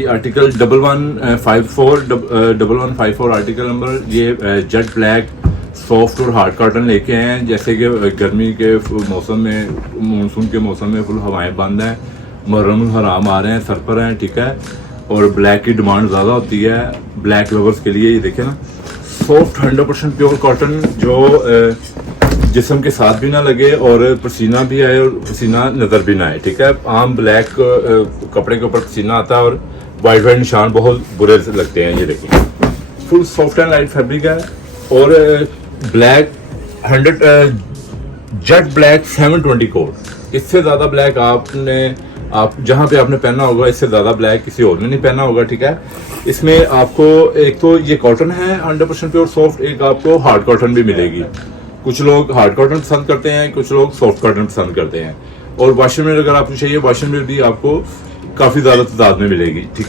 भाई article 1154 article number, ये jet black soft और हार्ड कॉटन लेके आए हैं। जैसे कि गर्मी के मौसम में, मानसून के मौसम में फुल हवाएं बंद हैं, मुहर्रम हराम आ रहे हैं, सर पर हैं, ठीक है। और ब्लैक की डिमांड ज़्यादा होती है ब्लैक लवर्स के लिए। ये देखें ना, सॉफ्ट 100% प्योर कॉटन, जो जिस्म के साथ भी ना लगे और पसीना भी आए और पसीना नज़र भी ना आए, ठीक है। आम ब्लैक कपड़े के ऊपर पसीना आता है और वाइट वाइट निशान बहुत बुरे लगते हैं। ये देखिए, full soft and light fabric है और ब्लैक 100 जेट ब्लैक 720 कोड। इससे ज़्यादा ब्लैक आप जहाँ पे आपने पहना होगा, इससे ज़्यादा ब्लैक किसी और ने नहीं पहना होगा, ठीक है। इसमें आपको एक तो ये कॉटन है 100% प्योर सॉफ्ट, एक आपको हार्ड कॉटन भी मिलेगी। कुछ लोग हार्ड कॉटन पसंद करते हैं, कुछ लोग सॉफ्ट कॉटन पसंद करते हैं। और वाशिंग में अगर आपको चाहिए, वाशिंग में भी आपको काफ़ी ज़्यादा तादाद में मिलेगी, ठीक है।